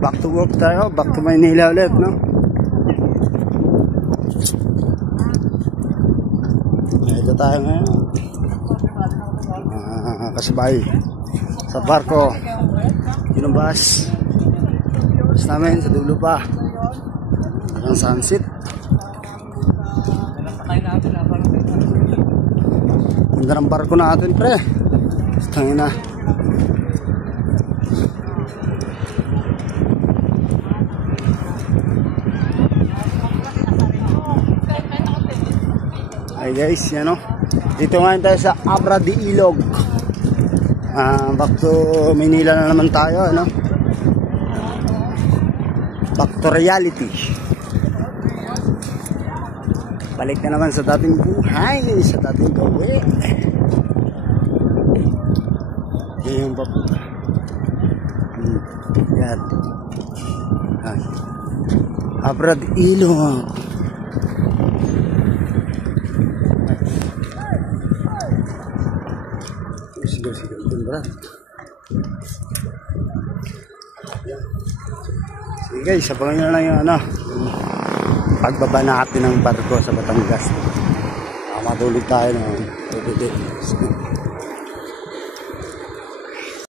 Back to work tayo, back to Maynila ulit, no? Ito tayo ngayon. Kasabay sa barko. Yun ang bus. Bus namin sa dulo pa. Ang sunset. Ganda ng barko natin, pre. Tangin na. Hi guys, yan o. Dito ngayon tayo sa Abra de Ilog. Back to Manila na naman tayo, ano? Back to reality. Balik na naman sa dating buhay, sa dating gawin. Yan yung back. Yan. Abra de Ilog. Sige, berat. Sige guys, abangan nyo lang yung pagbaba natin ng barko sa Batangas. Matulog tayo ng